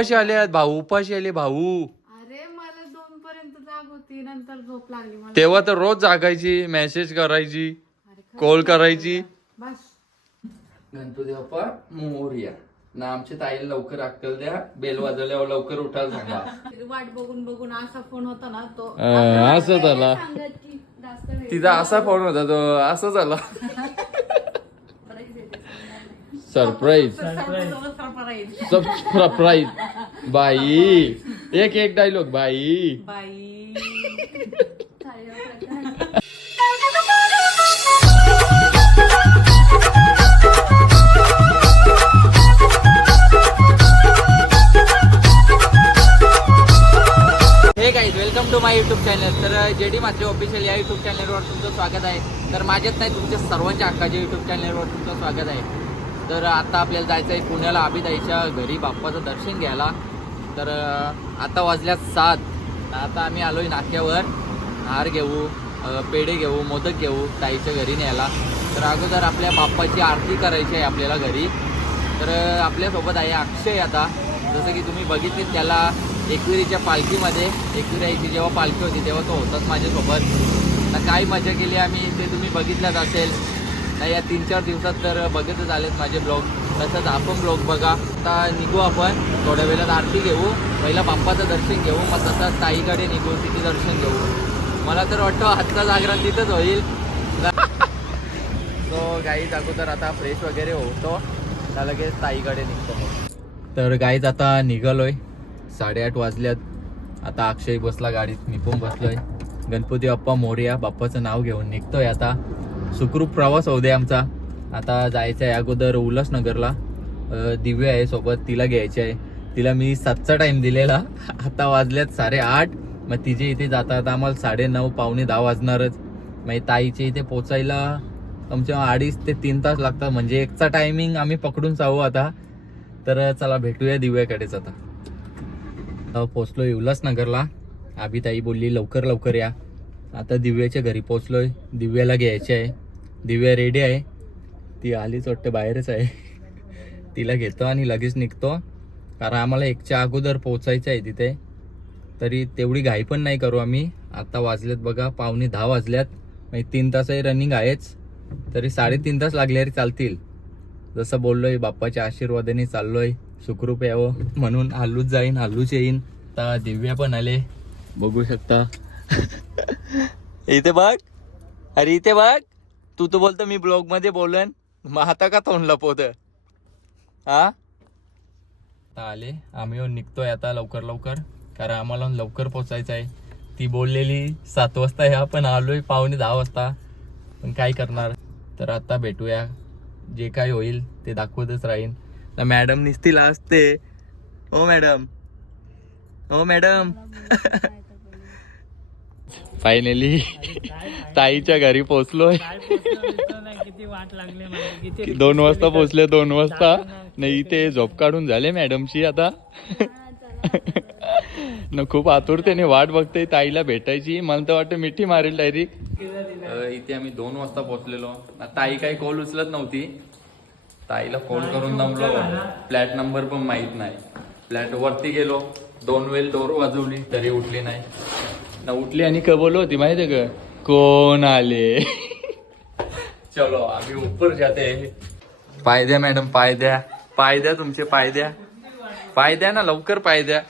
उपाशी आले आहेत भाऊ, उपाशी आले भाऊ. अरे मला 2 पर्यंत जाग होती, नंतर झोप लागली मला. तेव्हा तर रोज जागायची, मेसेज करायची, कॉल करायची. बस गणपती बाप्पा मोरया ना. आमच्या ताईला लवकर अक्कल द्या, बेल वाजवल्यावर लवकर उठायला सांगा. वाट बघून बघून असा फोन होता ना तो असं झाला सांगत की जास्त वेळ तिचा, असा फोन होता तो, असं झाला. सरप्राईज सरप्राईज बाई. एक dialogue bye. Bye. Hey guys, welcome to my YouTube channel. तर जेडी मात्रे ऑफिशियल या युट्यूब चॅनलवर तुमचं स्वागत आहे. तर माझ्याच नाही, तुमच्या सर्वांच्या हक्काच्या युट्यूब चॅनलवर तुमचं स्वागत आहे. तर आता आपल्याला जायचं आहे पुण्याला अभिताईच्या घरी बाप्पाचं दर्शन घ्यायला. तर आता वाजल्यात 7. आता आम्ही आलोय नाक्यावर. हार घेऊ, पेढे घेऊ, मोदक घेऊ ताईच्या घरी न्यायला. तर अगोदर आपल्या बाप्पाची आरती करायची आहे आपल्याला घरी. तर आपल्यासोबत आहे अक्षय. आता जसं की तुम्ही बघितले त्याला एकविरीच्या पालखीमध्ये, एकविराईची जेव्हा पालखी होती तेव्हा तो होताच माझ्यासोबत. तर काय मजा केली आम्ही ते तुम्ही बघितलंच असेल ना. या 3-4 दिवसात तर बघतच आलेत माझे ब्लॉग. तसंच आपण ब्लॉग बघा. आता निघू आपण थोड्या वेळात, आरती घेऊ, पहिला बाप्पाचं दर्शन घेऊ, मग तसंच ताईकडे निघू, तिथे दर्शन घेऊ. मला तर वाटतं आजचा जागरण तिथंच होईल. तो गाईज अगोदर आता फ्रेश वगैरे होतो, तर लगेच ताईकडे निघतो. तर गाईज आता निघालोय, 8:30 वाजल्यात. आता अक्षय बसला गाडीत, मी पण बसलोय. गणपती बाप्पा मोरया, बाप्पाचं नाव घेऊन निघतोय. आता सुखरूप प्रवास होऊ दे आमचा. आता जायचं आहे अगोदर उल्हासनगरला. दिव्या आहे सोबत, तिला घ्यायची आहे. तिला मी 7चा टाइम दिलेला, आता वाजल्यात 8:30. मग तिच्या इथे जाता आता आम्हाला 9:30 पावणे 10 वाजणारच. मग ताईच्या इथे पोचायला आमच्या 2.5 ते 3 तास लागतात. म्हणजे 1चा टायमिंग आम्ही पकडून जाऊ आता. तर चला भेटूया दिव्याकडेच. आता पोचलोय उल्हासनगरला. अभिताई बोलली लवकर लवकर या. आता दिव्याच्या घरी पोचलोय. दिव्याला घ्यायची आहे. दिव्या रेडी आहे, ती आलीच वाटतं, बाहेरच आहे. तिला घेतो आणि लगेच निघतो, कारण आम्हाला 1च्या अगोदर पोचायचं आहे तिथे. तरी तेवढी घाई पण नाही करू आम्ही. आता वाजलेत बघा पावणे 10 वाजल्यात. म्हणजे 3 तासही रनिंग आहेच, तरी 3.5 तास लागले चालतील. जसं बोललोय बाप्पाच्या आशीर्वादाने चाललोय. सुखरूप यावं म्हणून हल्लूच जाईन, हल्लूच येईन. आता दिव्या पण आले, बघू शकता. इथे बघ, अरे इथे बघ. तू तर बोलतो मी ब्लॉग मध्ये बोलन, मग आता का तोंड लपवत हा. आले आम्ही, निघतोय आता लवकर लवकर, कारण आम्हाला लवकर पोचायचं आहे. ती बोललेली 7 वाजता या, पण आलोय पावणे 10 वाजता. पण काय करणार. तर आता भेटूया, जे काय होईल ते दाखवतच राहीन. तर मॅडम निसतील असते. हो मॅडम, हो मॅडम. फायनली ताईच्या घरी पोहोचलोय. किती वाट लागली, 2 वाजता पोहोचले. 2 वाजता नाही, इथे झोप काढून झाले मॅडमची आता. न खूप आतुरतेने वाट बघते ताईला भेटायची. मला तर वाटतं मिठी मारेल डायरेक्ट. इथे आम्ही 2 वाजता पोहोचलेलो. ताई काही कॉल उचलत नव्हती. ताईला कॉल करून दमलो, फ्लॅट नंबर पण माहित नाही. फ्लॅट वरती गेलो, 2 वेळ डोर वाजवली तरी उठली नाही. ना उठली आणि कबोल होती माहिती का, कोण आले. चलो आम्ही ऊपर जाते. पाय द्या मॅडम, पाय द्या, पाय द्या, तुमचे पाय द्या, पाय द्या ना, लवकर पाय द्या.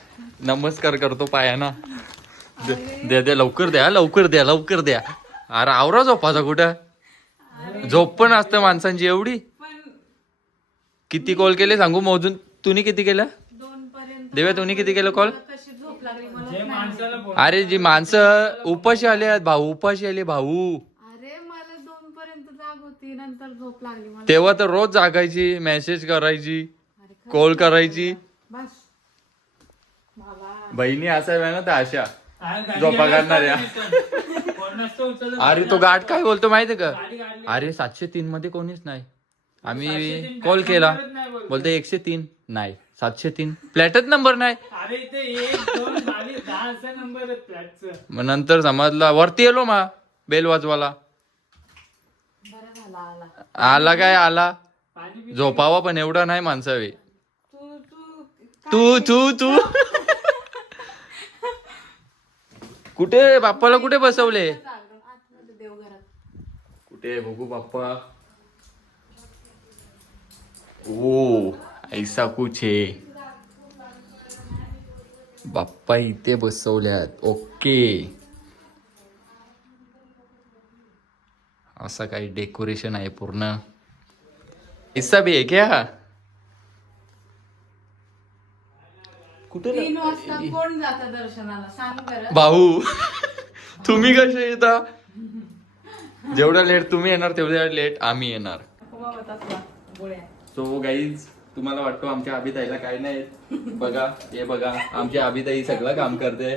नमस्कार करतो पायाना. द्या द्या, लवकर द्या, लवकर द्या, लवकर द्या. अरे आवरा झोपाचा कुठं, झोप पण असतं माणसांची एवढी. किती कॉल केले सांगू मोजून? तुम्ही किती केलं? 2 पर्यंत. देव्या तुम्ही किती केलं कॉल? कशी झोप लागली मला. अरे जी माणसं उपाशी आले आहेत भाऊ, उपाशी आले भाऊ. अरे मला 2 पर्यंत जाग होती, नंतर झोप लागली मला. तेव्हा तर रोज जागायची, मेसेज करायची, कॉल करायची. बस बाबा. बहिणी असाव्या ना त्या अशा झोपा काढणाऱ्या. अरे तो गाठ काय बोलतो माहितीये का, अरे 703 मध्ये कोणीच नाही. आम्ही कॉल केला, बोलते 103 नाही, 703 फ्लॅटच नंबर नाही. मग नंतर समजला, वरती येलो मा बेल वाजवाला. आला काय आला, झोपावा पण एवढा नाही माणसावे. तू तू कुठे बाप्पाला कुठे बसवले? आतमध्ये देवघरात. कुठे बघू बाप्पा. ओ ऐसा कुछ है. बाप्पा इथे बसवल्यात. ओके, असं काही डेकोरेशन आहे पूर्ण. ऐसा भी है क्या? कुठे 3 वाजता कोण जातं दर्शनाला सांग बरं. भाऊ तुम्ही कसे येता? जेवढा लेट तुम्ही येणार तेवढ्या लेट आम्ही येणार. सो गाईज, तुम्हाला वाटतो आमच्या आबिताईला काय नाही. बघा, हे बघा, आमची आबिताई सगळं काम करते.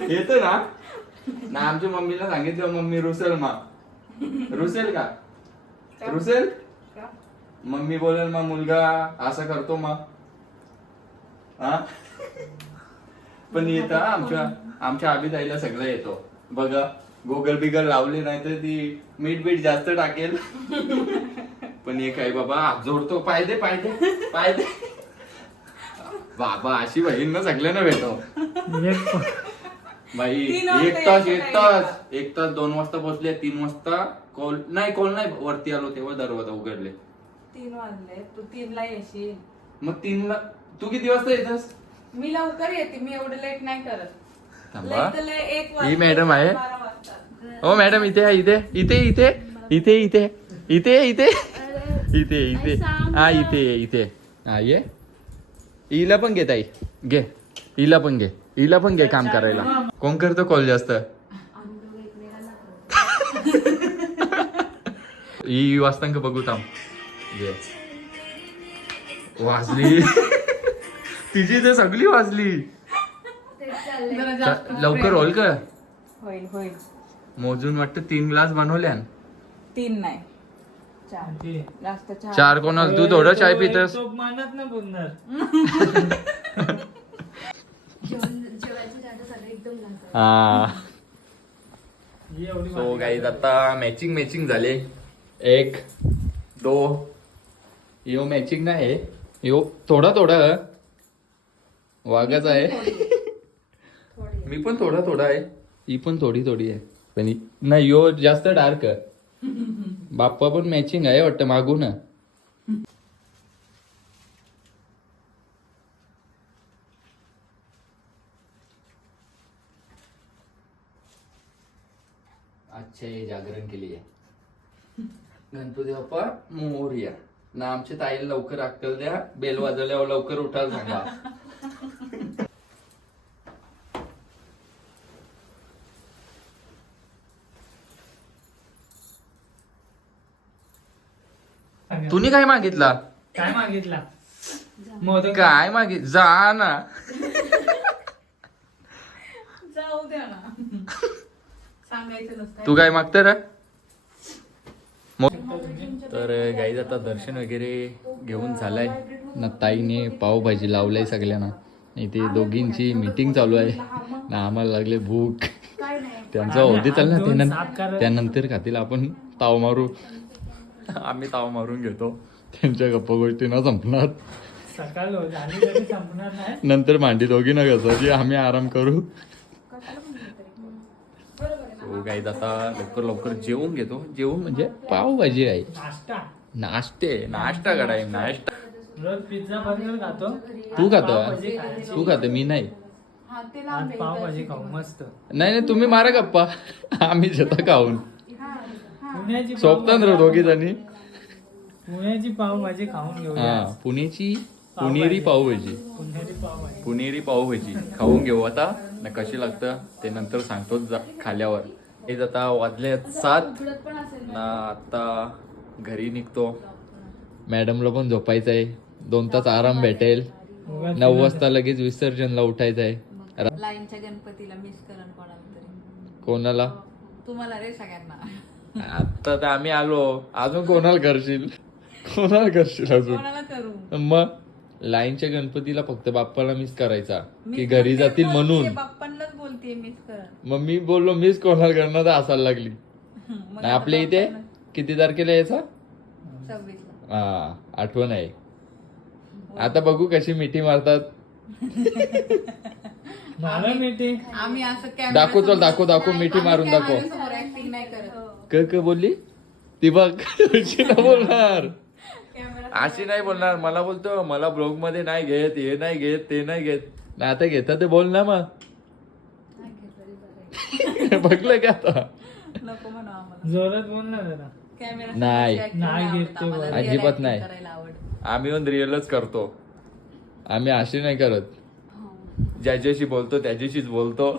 येतं ना ना आमच्या मम्मीला सांगितलं, मम्मी रुसेल मा. रुसेल का? रुसेल? मम्मी बोलेल मग मुलगा असं करतो मग. हा पण येतं आमच्या आबिताईला सगळं येतो. बघा, गोगल बिगल लावले नाही तर ती मीठ बीठ जास्त टाकेल. पण हे काय बाबा, हात जोडतो. पाय दे बाबा, अशी बहीण ना सगळ्यांना भेटो बाई. 1 तास 2 वाजता पोहोचले. 3 वाजता कॉल नाही वरती आलो तेव्हा दरवाजा उघडले. 3 वाजले. तू 3ला येशील. मग 3ला तू किती वाजता येतस? मी लवकर येते. मी एवढं लेट नाही करत. थांबा, लय तर लय 1 वाजता. ही मॅडम आहे. 12 वाजता. हो मॅडम, इथे हा इथे हा ये. हिला पण घे ताई, घे हिला पण घे काम करायला. कोण करतो कॉल जास्त? ही वाजता बघू थांब. घे, वाजली. तिची तर सगळी वाजली. जरा जास्त लवकर होईल का? होईल. मोजून वाटतं 3 ग्लास बनवल्या. 3 नाही 4. जास्त 4 कोणाला? तू थोडं चाय पितस. मानत ना बोलणार. हा. एवढी सो गाईज, आता मॅचिंग झाले. 1 2 यो मॅचिंग नाही, यो थोडा वागाच आहे. मी पण थोडा आहे. ही पण थोडी आहे. पण नाही, यो जास्त डार्क. बाप्पा पण मॅचिंग आहे वाटतं मागून. अच्छे जागरण के लिए गणपती बाप्पा मोरया. ना आमच्या ताईला लवकर अक्कल द्या. बेल वाजवल्यावर लवकर उठायला सांगा. तुम्ही काय मागितला? काय मागितला? मोदक. काय जा ना. जाऊ द्या ना. सांगायचं नसतं. तू काय मागत रे? तर गाईज, आता दर्शन वगैरे घेऊन झालंय ना. ताईने पावभाजी लावलाय सगळ्यांना. इथे दोघींची मीटिंग चालू आहे ना. आम्हाला लागले भूक. त्यांचा होते चालला, त्यानंतर खातील. आपण ताव मारू. आम्ही ताव मारून घेतो. त्यांच्या गप्पा गोष्टी न संपणार. सकाळ झाली तरी संपणार नाही. नंतर मांडी दोघी न घासायची. आम्ही आराम करू. गाईज, आता लवकर जेवून घेतो. जेवून म्हणजे पावभाजी आहे. नाश्ता कडाय. नाश्ता रोज पिझ्झा बर्गर खातो. तू खातो मी नाही. हा, ते आज लांब आहे. पावभाजी खाऊ मस्त. नाही तुम्ही मारा गप्पा. आम्ही जेता खाऊन पुण्याची स्वतंत्र दोघी जणी. पुण्याची पावभाजी खाऊन घेऊया. हा, पुणेरी पावभाजी. पुणेरी पावभाजी खाऊन घेऊ आता. ना कशी लागतं ते नंतर सांगतो खाल्यावर. हे आता वाजले 7 ना. आता घरी निघतो. मॅडमला पण झोपायचं आहे. 2 तास आराम भेटेल. 9 वाजता लगेच विसर्जनला उठायचं आहे. लाईनच्या गणपतीला मिस करण कोणाला तरी. कोणाला? तुम्हाला रे सगळ्यांना. आता तर आम्ही आलो. अजून कोणाला करशील अजून? कोणाला करू? मग लाईनच्या गणपतीला फक्त बाप्पाला मिस करायचा की घरी जातील म्हणून. बाप्पांनाच बोलते मिस करण. मग मी बोललो मिस कोणाला करणार, हसायला लागली. नाही, आपल्या इथे किती तारखेला यायचा? 26 ला. हा, आठवण आहे. आता बघू कशी मिठी मारतात. मला मिठी आम्ही असं दाखव, चल दाखव मिठी मारून दाखव. ऍक्टिंग नाही करत. क बोलली ती बघ. अशी नाही बोलणार, अशी नाही बोलणार. मला बोलतो मला ब्लॉग मध्ये नाही घेत, हे नाही घेत, ते नाही घेत. नाही आता घेता ते बोल ना मग. बघलं का आता. नको म्हणू आम्हाला. जोरात बोल ना जरा. कॅमेरा नाही. नाही घेत ते बोल. अजिबात नाही. करायला आवडतं. आम्ही पण रिअलच करतो, आम्ही अशी नाही करत. ज्याच्याशी बोलतो त्याच्याशीच बोलतो.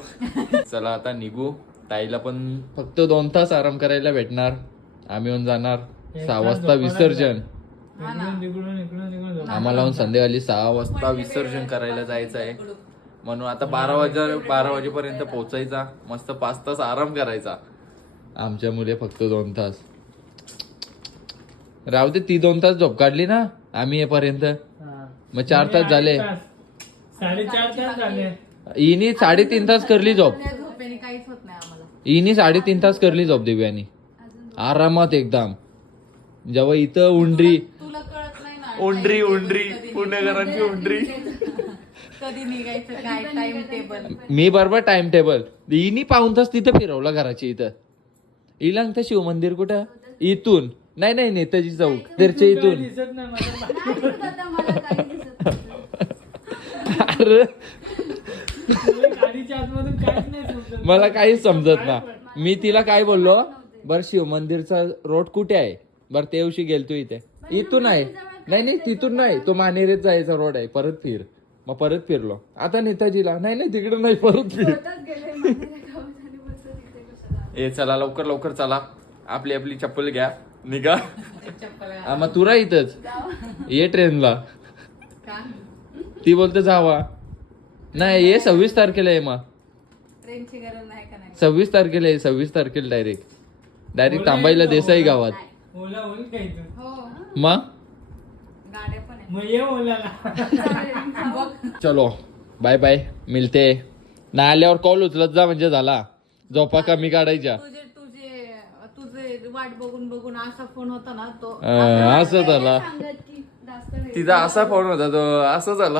चला आता निघू. ताईला पण फक्त 2 तास आराम करायला भेटणार. आम्ही पण जाणार 6 वाजता विसर्जन. इकडून जाऊ. आम्हाला पण संध्याकाळी 6 वाजता विसर्जन करायला जायचं आहे. म्हणून आता 12 वाजेपर्यंत पोहोचायचा. मस्त 5 तास आराम करायचा. आमच्या मुले फक्त 2 तास. राहू दे, ती 2 तास झोप काढली ना आम्ही येपर्यंत. हा. मग 4 तास झाले. 4.5 तास झाले. हिनी 3.5 तास करली झोप. त्या झोपेने काहीच होत नाही आम्हाला. हिनी 3.5 तास करली झोप दिव्यानी आरामात एकदम. जेव्हा इथं उंडरी तुला कळत नाही ना. उंडरी पुणेकरांची उंडरी. कधी निघायचं काय टाइम टेबल. मी बरोबर टाइम टेबल. हिनी 1.5 तास तिथं फिरवला घराची इथं. हिला तर शिव मंदिर कुठं इथून नाही नेताजी चौक तेरच्या इथून. दिसत नाही मला. अरे तुला गाडीच्या आतमधून काहीच नाही सुचत. मला काहीच समजत ना. मी तिला काय बोललो, बर शिव मंदिरचा रोड कुठे आहे, बर ते दिवशी गेलतो इथे. इथून आहे. नाही तिथून नाही, तो मानेरेत जायचा रोड आहे, परत फिर. मग परत फिरलो. आता नेताजीला नाही तिकडे नाही, परत फिर. ए चला लवकर चला. आपली चप्पल घ्या, निघा. मग तुरा इथंच ये ट्रेनला. ती बोलते जावा. नाही ये 26 तारखेला आहे. मग ट्रेनची गरज नाही का नाही. 26 तारखेला आहे. 26 तारखेला डायरेक्ट थांबायला देसाई गावात. ओला होईल का इथून? हो मग गाड्या पण आहे. मग ये ओलाला. बघ. चलो बाय बाय, मिळते ना. आल्यावर कॉल उचलत जा म्हणजे झाला. झोपा कमी काढायच्या. तुझे वाट बघून असा फोन होता ना तो. असं झाला तिचा, असा फोन होता तो, असं झाला.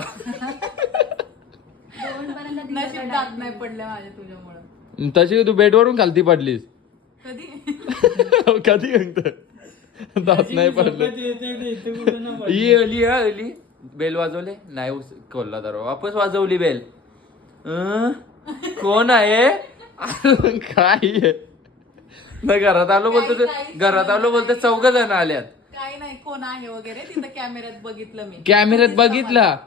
नशीब दात नाही पडले माझे तुझ्यामुळे. तशी तू बेडवरून खालती पडलीस. कधी कधी दात नाही पडले. ही अली बेल वाजवले नाही, खोलला दरवा, वापस वाजवली बेल. कोण आहे काय नाही. घरात आलो बोलतो 4 जण आल्यात. काही नाही, कोण आहे वगैरे तिथं कॅमेऱ्यात बघितलं मी. कॅमेऱ्यात बघितला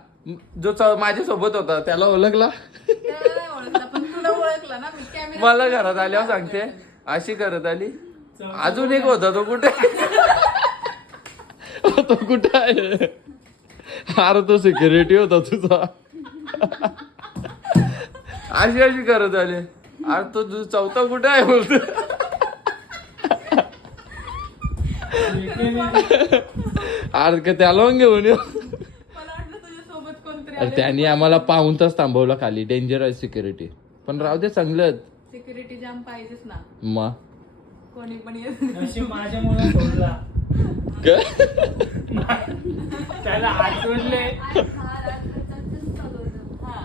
जो माझ्या सोबत होता त्याला ओळखला. त्याला नाही ओळखलं, पण तुला ओळखलं ना मी. कॅमेरा मला घरात आल्यावर सांगते अशी करत आली. अजून एक होता, तो कुठे तो कुठे आहे. अरे तो सिक्युरिटी होता तुझा. अशी करत आली. अरे तो 4था कुठे आहे बोलतो. अरे का त्याला घेऊन येऊ. मला वाटलं तुझ्या सोबत कोणतरी अरे त्यांनी आम्हाला 1.5 तास थांबवलं खाली. डेंजर आहे सिक्युरिटी. पण राहू दे, चांगलं. सिक्युरिटी जाम पाहिजेच ना. मग कोणी पण येत. नशीब माझ्या मुलं सोडला. त्याला आठवडले.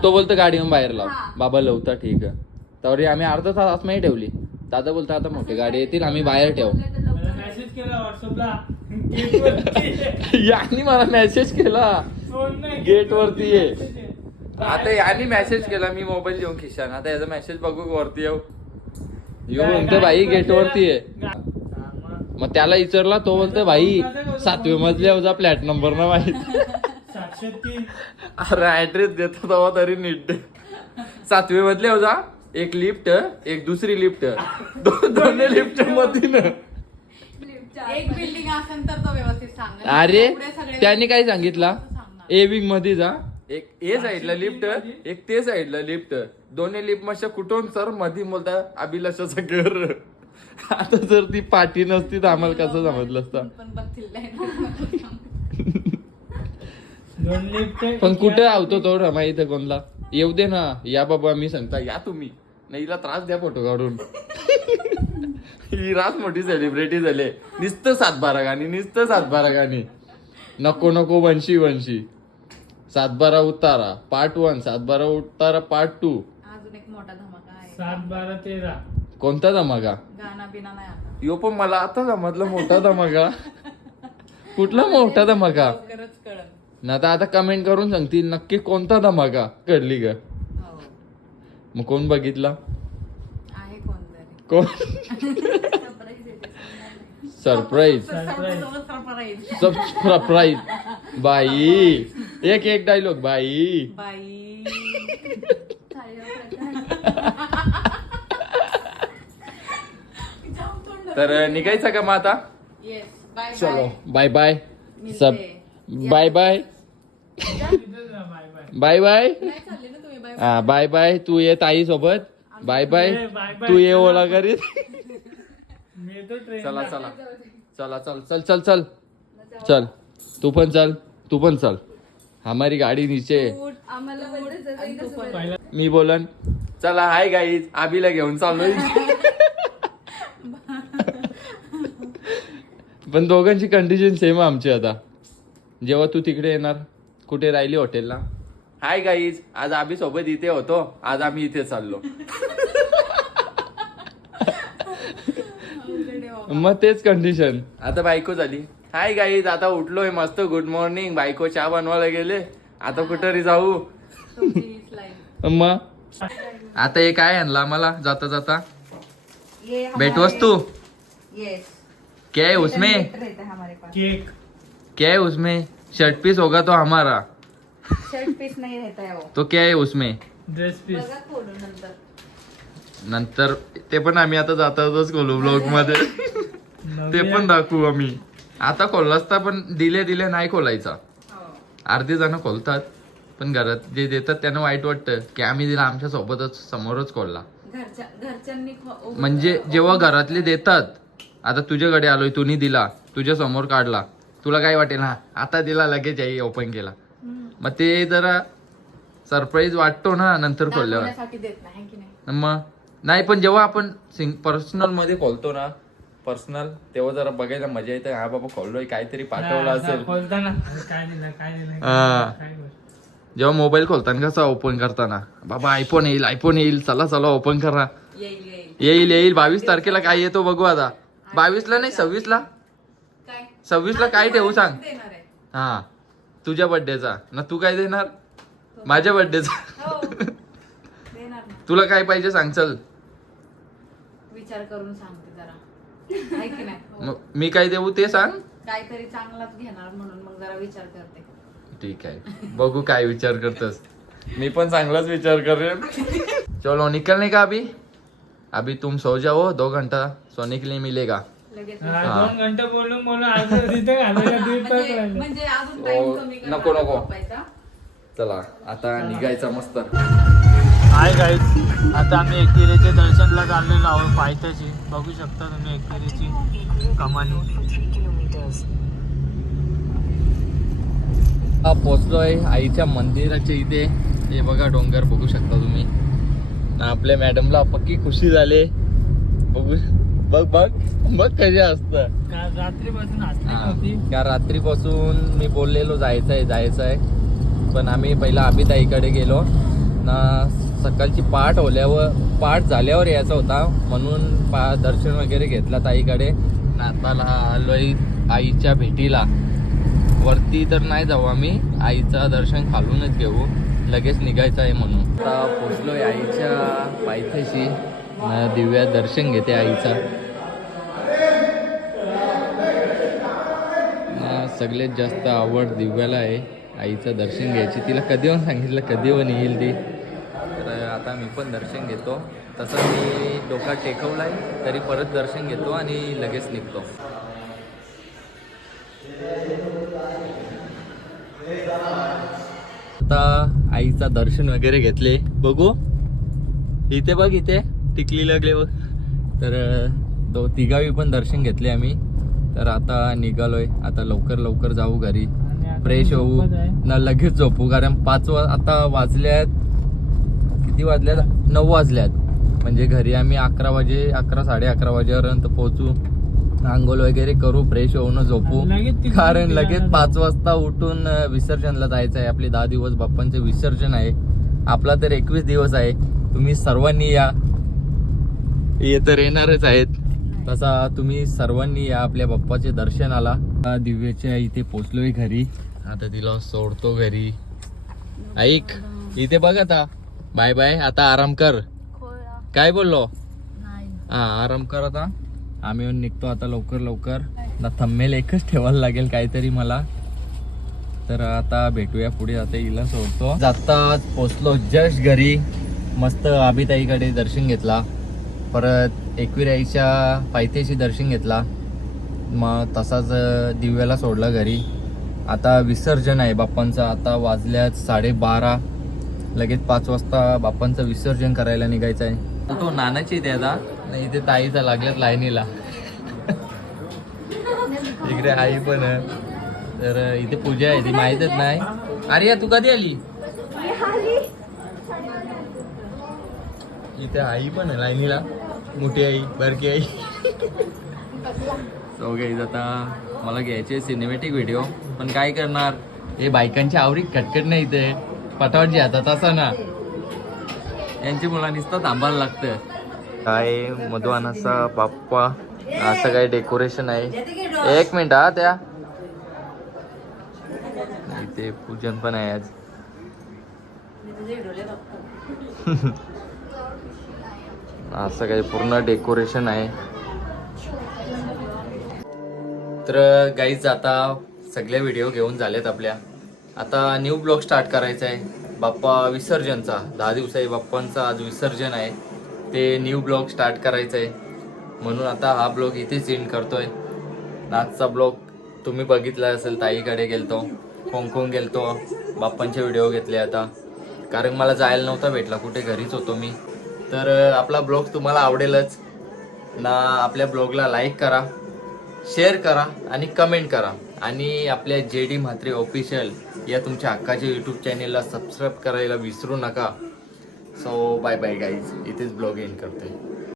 तो बोलतो गाडी बाहेर लाव. बाबा लवता ठीक आहे. तरी आम्ही अर्धा तास आतमध्ये ठेवली. दादा बोलतो आता मोठी गाडी येतील, आम्ही बाहेर ठेवू. मला मेसेज केला व्हॉट्सअपला, यांनी मला मेसेज केला फोन नाही, गेट वरती ये. आता यांनी मेसेज केला, मी मोबाईल देऊन खिशान. आता याचा मेसेज बघू वरती येऊ. म्हणतो भाई गेट वरती आहे. मग त्याला विचारला, तो बोलतो भाई 7व्या मजल्यावर जा, फ्लॅट नंबर ना माहित. 703. अरे ऍड्रेस देतो तेव्हा तरी नीट. 7व्या मजल्यावर जा, एक लिफ्ट, एक दुसरी लिफ्ट, दोन्ही लिफ्ट मध्ये. एक बिल्डिंग असेल तर तो व्यवस्थित सांग. अरे त्यांनी काय सांगितलं, ए विंग मध्ये जा, एक ए साईडला लिफ्ट, एक ते साईडला लिफ्ट, दोन्ही लिफ्ट मशा कुठून सर मध्ये बोलता अभिलाषाचं घर. आता जर ती पाठी नसती तर आम्हाला कसं समजलं असतं. पण बघतील. दोन लिफ्ट. पण कुठं आवतो तो रमा इथं कोणला येऊ दे ना. या बाबा मी सांगता या तुम्ही नाही, हिला त्रास द्या फोटो काढून. ही रास मोठी सेलिब्रिटी झाली. नुसतं 7-12 गाणी. नको वंशी. सातबारा उतारा पार्ट 1, सातबारा उतारा पार्ट 2. अजून एक मोठा धमाका आहे. 7, 12, 13. कोणता धमाका? गाणं बिना नाही आता. यो पण मला आता समजलं मोठा धमाका. कुठला मोठा धमाका? लवकरच कळलं. ना आता कमेंट करून सांगतील नक्की कोणता धमाका कळली ग. हो. मग कोण बघितला? आहे कोणतरी. कोण? सरप्राईज. सरप्राईज बाई. एक डायलॉग बाई. बाई. तर निघायचा का मग आता? येस. बाय चलो बाय बाय सब. Bye bye bye bye. नाही चालले ना तुम्ही. बाय. हा बाय बाय. तू ये ताई सोबत. Bye bye. तू ये ओला करीत. मी तो ट्रेन. चला चला चला चल चल चल चल चल. तू पण चल. हमारी गाडी नीचे. आम्हाला मी बोलन चला हाय गाईज आबीला घेऊन चाललोय. पण दोघांची कंडिशन सेम आमची आता. जेव्हा तू तिकडे येणार कुठे राहिली हॉटेलला. हाय गाईज आज आबी सोबत इथे होतो. आज आम्ही इथे चाललो. मग तेच कंडिशन. आता बायको झाली. हाय गाईज आता उठलोय मस्त गुड मॉर्निंग. बायको चहा बनवायला गेले. आता कुठे जाऊ. मग आता हे काय आणला मला जाता जाता भेटवस तू. येस. क्या है उसमें? हमारे पास केक. क्या है उसमें? शर्ट पीस होगा तो हमारा. शर्ट पीस नहीं रहता है वो. तो क्या है उसमें? Dress piece. बघा खोलून नंतर. नंतर ते पण आम्ही आता जाताच खोलू ब्लॉग मध्ये. ते पण दाखवू आम्ही. आता खोलला असता पण दिले नाही खोलायचा. हो. अर्धे जण खोलतात पण घरात जे देतात त्यांना वाईट वाटतं की आम्ही दिला आमच्या सोबतच समोरच खोलला. घरच्यांनी म्हणजे जेव्हा घरातले देतात. आता तुझ्याकडे आलोय तुम्ही दिला तुझ्या समोर काढला तुला काय वाटेल हा आता दिला लगेच आई ओपन केला. मग ते जरा सरप्राईज वाटतो ना नंतर खोलल्यावर. देत नाही की नाही. मग नाही पण जेव्हा आपण पर्सनल मध्ये खोलतो ना पर्सनल तेव्हा जरा बघायला मजा येते. हा बाबा खोललोय काहीतरी पाठवलं असेल. खोलताना काय दिलं हा. जेव्हा मोबाईल खोलताना कसा ओपन करताना बाबा आयफोन येईल चला चला ओपन करा. येईल 22 तारखेला काय येतो बघू आता. 22 ला नाही 26 ला. 26 ला काय ठेवू सांग. हा तुझ्या बर्थडेचा ना. तू काय देणार? माझ्या बर्थडेचा. तुला काय पाहिजे सांग चल. विचार करून सांगते जरा. आहे की नाही. मग मी काय देऊ ते सांग. काहीतरी चांगलाच घेणार म्हणून मग जरा विचार करते. ठीक आहे बघू काय विचार करतस. मी पण चांगलाच विचार करेन. चलो निकलने का अभी तुम सो जाओ 2 घंटा सोने के लिए मिलेगा. लगेच 2 घंटे बोलून आज तिथे घालायला 1.5 तास राहिले. म्हणजे अजून टाइम कमी करणार. नको. झोपायचा. चला आता निघायचा मस्त. हाय गाईज आता आम्ही एकविरेच्या दर्शनला चाललेलो आहोत. पायथ्याची बघू शकता तुम्ही एकविरेची कमानी. पोचलोय आईच्या मंदिराच्या इथे. हे बघा डोंगर बघू शकता तुम्ही. आपल्या मॅडमला पक्की खुशी झाली. बघू बघ कशी असतं. रात्रीपासून हसली नव्हती. का रात्रीपासून मी बोललेलो जायचंय पण आम्ही पहिला आबिताईकडे गेलो ना. सकाळची पाठ झाल्यावर यायचा होता म्हणून दर्शन वगैरे घेतला ताईकडे. आता आलोय आईच्या भेटीला. वरती तर नाही जाऊ आम्ही. आईचं दर्शन खालूनच घेऊ. लगेच निघायचं आहे म्हणून. आता पोचलोय आईच्या पायथ्याशी. दिव्या दर्शन घेते आईचा. सगळ्यात जास्त आवड दिव्याला आहे आईचं दर्शन घ्यायची. तिला कधी पण सांगितलं कधी पण येईल ती. तर आता मी पण दर्शन घेतो. तसं मी डोका टेकवलाय तरी परत दर्शन घेतो आणि लगेच निघतो. आता आईचा दर्शन वगैरे घेतले. बघू इथे बघ इथे टिकली लागले बघ. तर तिघावी पण दर्शन घेतले आम्ही. तर आता निघालोय. आता लवकर जाऊ घरी. फ्रेश होऊ ना लगेच झोपू. कारण 5 आता वाजल्यात. किती वाजल्यात? 9 वाजल्यात. म्हणजे घरी आम्ही 11 साडे 11 वाजेपर्यंत पोहोचू. आंघोळ वगैरे करू, फ्रेश होऊन झोपू, लगेच तिकडे कारण लगेच फिरायला 5 वाजता उठून विसर्जनला जायचं आहे. आपले 10 दिवस बाप्पांचे विसर्जन आहे. आपला तर 21 दिवस आहे. तुम्ही सर्वांनी या, ये तर येणारच आहेत. तसा तुम्ही सर्वांनी या आपल्या बाप्पाचे दर्शनाला. दिव्याच्या इथे पोचलोय घरी, आता तिला सोडतो घरी. ऐक इथे बघ, आता बाय बाय, आता आराम कर. काय बोललो? हा आराम कर आता. आम्ही निघतो आता लवकर लवकर. थंबनेल एकच ठेवायला लागेल काहीतरी मला. तर आता भेटूया पुढे. आता हिला सोडतो. जाताच पोचलो जस्ट घरी. मस्त आबिताईकडे दर्शन घेतला, परत एकविराईच्या पायथ्याशी दर्शन घेतला, मग तसाच दिव्याला सोडला घरी. आता विसर्जन आहे बाप्पांचं. आता वाजल्यात 12:30. लगेच 5 वाजता बाप्पांचं विसर्जन करायला निघायचं आहे. तो नानाची इथे आता नाही, इथे ताईचा लागल्यात लाईनीला. इकडे आई पण आहे. तर इथे पूजा आहे, ती माहीतच नाही. अरे तू कधी आली? इथे आई पण आहे लाईनीला, मोठी आई, बारकी आई. सो गाईज आता मला घ्यायचे सिनेमॅटिक व्हिडिओ, पण काय करणार, हे बायकांची आवरी कटकट नाही इथे पटावटची आता तसं ना, यांची मुला नुसतं थांबायला लागतं. काय मधुआनाचा बाप्पा, असं काय डेकोरेशन आहे. 1 मिनिट हा, त्या इथे पूजन पण आहे आज. असं काही पूर्ण डेकोरेशन आहे. तर गाईज आता सगळे व्हिडिओ घेऊन झालेत आपल्या. आता न्यू ब्लॉग स्टार्ट करायचा आहे बाप्पा विसर्जनचा. 10 दिवसाही बाप्पांचा आज विसर्जन आहे, ते न्यू ब्लॉग स्टार्ट करायचं आहे. म्हणून आता हा ब्लॉग इथेच एंड करतोय. आजचा ब्लॉग तुम्ही बघितला असेल. ताईकडे गेलतो, कोंग गेलतो, बाप्पांचे व्हिडिओ घेतले आता, कारण मला जायला नव्हता भेटला कुठे, घरीच होतो मी. तर आपला ब्लॉग तुम्हाला आवडेलच ना. आपल्या ब्लॉगला लाईक करा, शेअर करा आणि कमेंट करा. आणि आपल्या JD म्हात्रे ऑफिशियल या तुमच्या हक्काच्या यूट्यूब चॅनेलला सबस्क्राईब करायला विसरू नका. सो बाय बाय गाईज, इथेच ब्लॉग एंड करतोय.